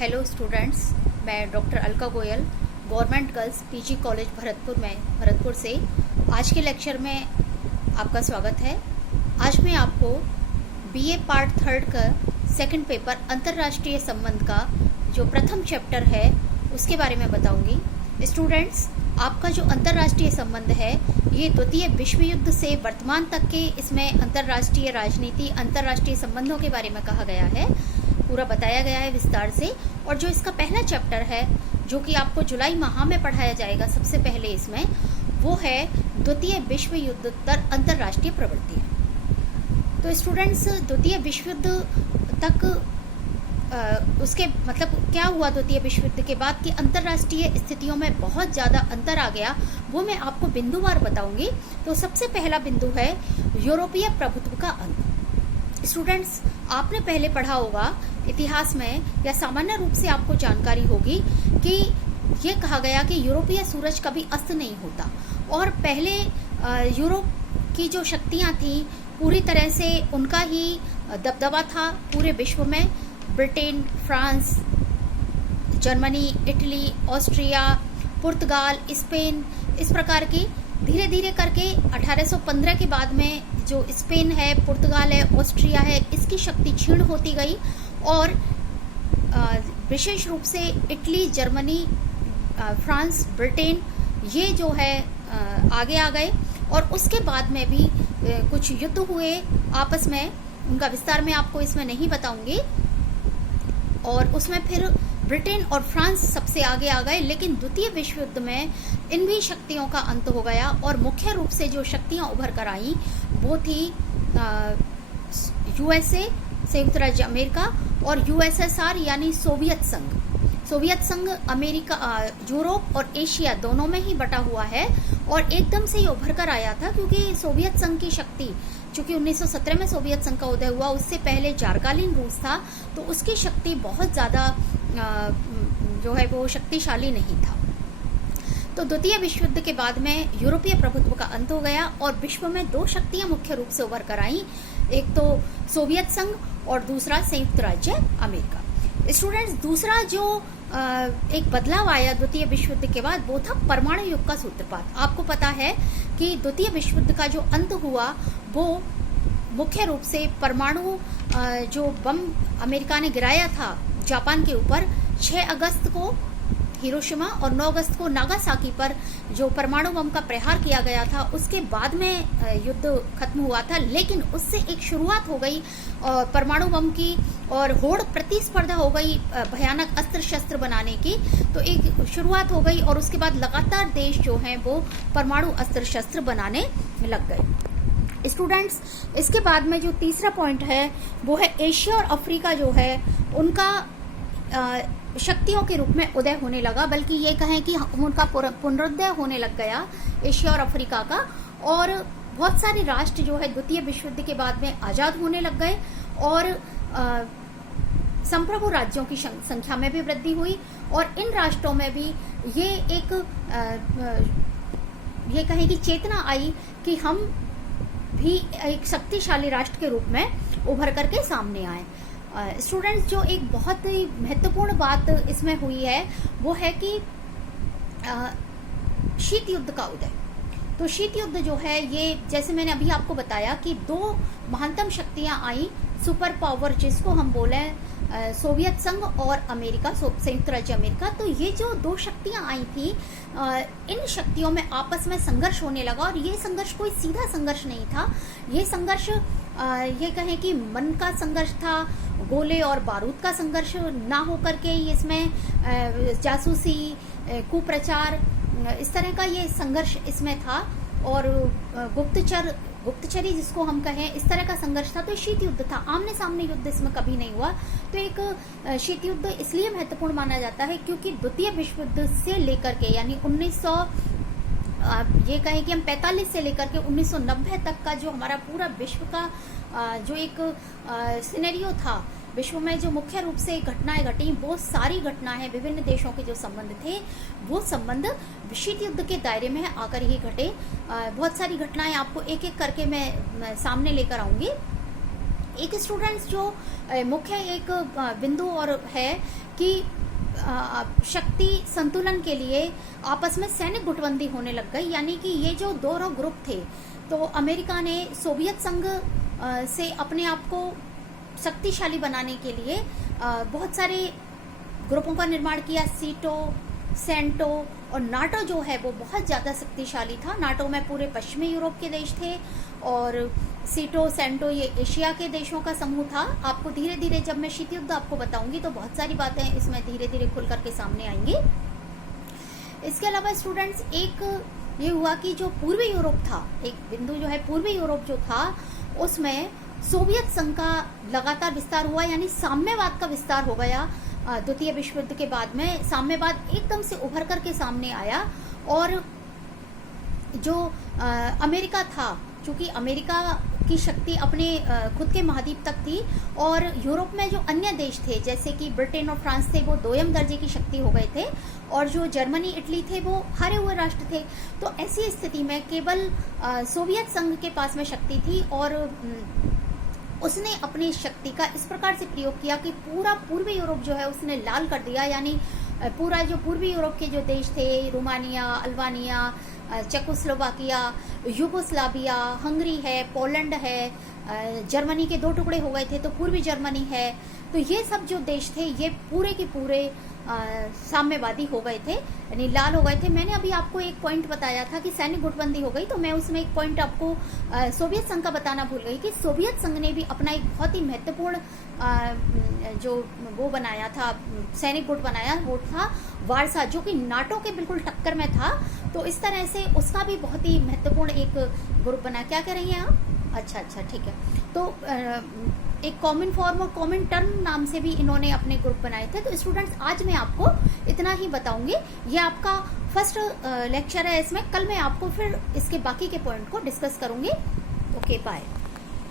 Hello students, मैं doctor Alka Goyal, government girls PG college Bharatpur से आज के लेक्चर में आपका स्वागत है। आज मैं आपको बीए पार्ट 3 का सेकंड पेपर अंतर्राष्ट्रीय संबंध का जो प्रथम चैप्टर है उसके बारे में बताऊंगी। स्टूडेंट्स, आपका जो अंतर्राष्ट्रीय संबंध है ये द्वितीय विश्व युद्ध से वर्तमान तक के इसमें अंतर्राष्ट्रीय राजनीति, अंतर्राष्ट्रीय संबंधों के बारे में कहा गया है, पूरा बताया गया है विस्तार से। और जो इसका पहला चैप्टर है जो कि आपको जुलाई माह में पढ़ाया जाएगा सबसे पहले इसमें, वो है द्वितीय विश्व युद्धोत्तर अंतर्राष्ट्रीय प्रवृत्तियाँ। तो स्टूडेंट्स, द्वितीय विश्व युद्ध तक उसके मतलब क्या हुआ द्वितीय विश्व युद्ध के बाद कि अंतर्राष्ट्रीय स्थितियों में बहुत ज़्यादा अंतर आ गया, वो मैं आपको बिंदुवार बताऊंगी। तो सबसे पहला बिंदु है यूरोपीय प्रभुत्व का अंत। स्टूडेंट्स, आपने पहले पढ़ा होगा इतिहास में या सामान्य रूप से आपको जानकारी होगी कि ये कहा गया कि यूरोपीय सूरज कभी अस्त नहीं होता और पहले यूरोप की जो शक्तियाँ थीं पूरी तरह से उनका ही दबदबा था पूरे विश्व में। Britain, France, Germany, Italy, Austria, पुर्तगाल, स्पेन, इस प्रकार की धीरे धीरे करके 1815 के बाद में जो स्पेन है, पुर्तगाल है, ऑस्ट्रिया है, इसकी शक्ति क्षीण होती गई और विशेष रूप से इटली, जर्मनी, फ्रांस, ब्रिटेन ये जो है आगे आ गए। और उसके बाद में भी कुछ युद्ध हुए आपस में, उनका विस्तार में आपको इसमें नहीं बताऊंगी। और उसमें फिर ब्रिटेन और फ्रांस सबसे आगे आ गए, लेकिन द्वितीय विश्व युद्ध में इन भी शक्तियों का अंत हो गया और मुख्य रूप से जो शक्तियां उभर कर आई वो थी यूएसए, संयुक्त राज्य अमेरिका, और यूएसएसआर यानी सोवियत संघ। सोवियत संघ अमेरिका, यूरोप और एशिया दोनों में ही बटा हुआ है और एकदम से ये उभर कर आया था क्योंकि सोवियत संघ की शक्ति, चूंकि 1917 में सोवियत संघ का उदय हुआ, उससे पहले जारकालीन रूस था, तो उसकी शक्ति बहुत ज़्यादा जो है वो शक्तिशाली नहीं था। तो द्वितीय विश्व युद्ध के बाद में यूरोपीय प्रभुत्व का अंत हो गया और विश्व में दो शक्तियां मुख्य रूप से उभर कर आईं, एक तो सोवियत संघ और दूसरा संयुक्त राज्य अमेरिका। स्टूडेंट्स, दूसरा जो एक बदलाव आया द्वितीय विश्व युद्ध के बाद वो था परमाणु युग का सूत्रपात। आपको पता है कि द्वितीय विश्व युद्ध का जो अंत हुआ वो मुख्य रूप से परमाणु जो बम अमेरिका ने गिराया था जापान के ऊपर 6 अगस्त को हिरोशिमा और 9 अगस्त को नागासाकी पर जो परमाणु बम का प्रहार किया गया था, उसके बाद में युद्ध खत्म हुआ था। लेकिन उससे एक शुरुआत हो गई परमाणु बम की और होड़ प्रतिस्पर्धा हो गई भयानक अस्त्र शस्त्र बनाने की, तो एक शुरुआत हो गई और उसके बाद लगातार देश जो हैं वो परमाणु अस्त्र शस्त्र बनाने लग गए। स्टूडेंट्स, इसके बाद में जो तीसरा पॉइंट है वो है एशिया और अफ्रीका जो है उनका शक्तियों के रूप में उदय होने लगा, बल्कि ये कहें कि उनका पुनरुदय होने लग गया एशिया और अफ्रीका का। और बहुत सारे राष्ट्र जो है द्वितीय विश्व युद्ध के बाद में आज़ाद होने लग गए और संप्रभु राज्यों की संख्या में भी वृद्धि हुई और इन राष्ट्रों में भी ये एक ये कहें कि चेतना आई कि हम भी एक शक्तिशाली राष्ट्र के रूप में उभर करके सामने आए। स्टूडेंट्स, जो एक बहुत ही महत्वपूर्ण बात इसमें हुई है वो है कि शीत युद्ध का उदय। तो शीत युद्ध जो है ये, जैसे मैंने अभी आपको बताया कि दो महानतम शक्तियां आई, सुपर पावर जिसको हम बोले सोवियत संघ और अमेरिका, संयुक्त राज्य अमेरिका। तो ये जो दो शक्तियां आई थी, इन शक्तियों में आपस में संघर्ष होने लगा और ये संघर्ष कोई सीधा संघर्ष नहीं था। ये संघर्ष ये कहें कि मन का संघर्ष था, गोले और बारूद का संघर्ष ना हो करके इसमें जासूसी, कुप्रचार, इस तरह का ये संघर्ष इसमें था और गुप्तचरी जिसको हम कहें, इस तरह का संघर्ष था। तो शीत युद्ध था, आमने सामने युद्ध इसमें कभी नहीं हुआ। तो एक शीत युद्ध इसलिए महत्वपूर्ण माना जाता है क्योंकि द्वितीय विश्व युद्ध से लेकर के यानी 1900 ये कहें कि हम 45 से लेकर के 1990 तक का जो हमारा पूरा विश्व का जो एक सिनेरियो था, विश्व में जो मुख्य रूप से घटनाएं घटी, वो सारी घटनाएं विभिन्न देशों के जो संबंध थे वो संबंध शीत युद्ध के दायरे में आकर ही घटे। बहुत सारी घटनाएं आपको एक एक करके मैं सामने लेकर आऊंगी। एक स्टूडेंट्स जो मुख्य एक बिंदु और है कि शक्ति संतुलन के लिए आपस में सैनिक गुटबंदी होने लग गई। यानी कि ये जो दो ग्रुप थे, तो अमेरिका ने सोवियत संघ से अपने आप को शक्तिशाली बनाने के लिए बहुत सारे ग्रुपों का निर्माण किया। सीटो, सेंटो और नाटो जो है वो बहुत ज़्यादा शक्तिशाली था। नाटो में पूरे पश्चिमी यूरोप के देश थे और सीटो, सेंटो ये एशिया के देशों का समूह था। आपको धीरे धीरे जब मैं शीत युद्ध आपको बताऊंगी तो बहुत सारी बातें इसमें धीरे धीरे खुल करके सामने आएंगी। इसके अलावा स्टूडेंट्स, एक ये हुआ कि जो पूर्वी यूरोप था, एक बिंदु जो है पूर्वी यूरोप जो था, उसमें सोवियत संघ का लगातार विस्तार हुआ, यानी साम्यवाद का विस्तार हो गया। द्वितीय विश्व युद्ध के बाद में साम्यवाद एकदम से उभर करके सामने आया। और जो अमेरिका था, चूंकि अमेरिका की शक्ति अपने खुद के महाद्वीप तक थी और यूरोप में जो अन्य देश थे जैसे कि ब्रिटेन और फ्रांस थे वो दोयम दर्जे की शक्ति हो गए थे और जो जर्मनी, इटली थे वो हारे हुए राष्ट्र थे। तो ऐसी स्थिति में केवल सोवियत संघ के पास में शक्ति थी और उसने अपनी शक्ति का इस प्रकार से प्रयोग किया कि पूरा पूर्वी यूरोप जो है उसने लाल कर दिया। यानी पूरा जो पूर्वी यूरोप के जो देश थे, Romania, Albania, Czechoslovakia, Yugoslavia, Hungary है, पोलैंड है, जर्मनी के दो टुकड़े हो गए थे तो पूर्वी जर्मनी है। तो ये सब जो देश थे ये पूरे के पूरे साम्यवादी हो गए थे, यानी लाल हो गए थे। मैंने अभी आपको एक पॉइंट बताया था कि सैनिक गुटबंदी हो गई, तो मैं उसमें एक पॉइंट आपको सोवियत संघ का बताना भूल गई कि सोवियत संघ ने भी अपना एक बहुत ही महत्वपूर्ण जो वो बनाया था, सैनिक गुट बनाया, वो था वारसा, जो कि नाटो के बिल्कुल टक्कर में था। तो इस तरह से उसका भी बहुत ही महत्वपूर्ण एक ग्रुप बना। क्या कह रही हैं आप? अच्छा, ठीक है। तो एक कॉमन फॉर्म और कॉमन टर्म नाम से भी इन्होंने अपने ग्रुप बनाए थे। तो स्टूडेंट्स, आज मैं आपको इतना ही बताऊंगी। ये आपका फर्स्ट लेक्चर है, इसमें कल मैं आपको फिर इसके बाकी के पॉइंट को डिस्कस करूंगी। Okay, bye.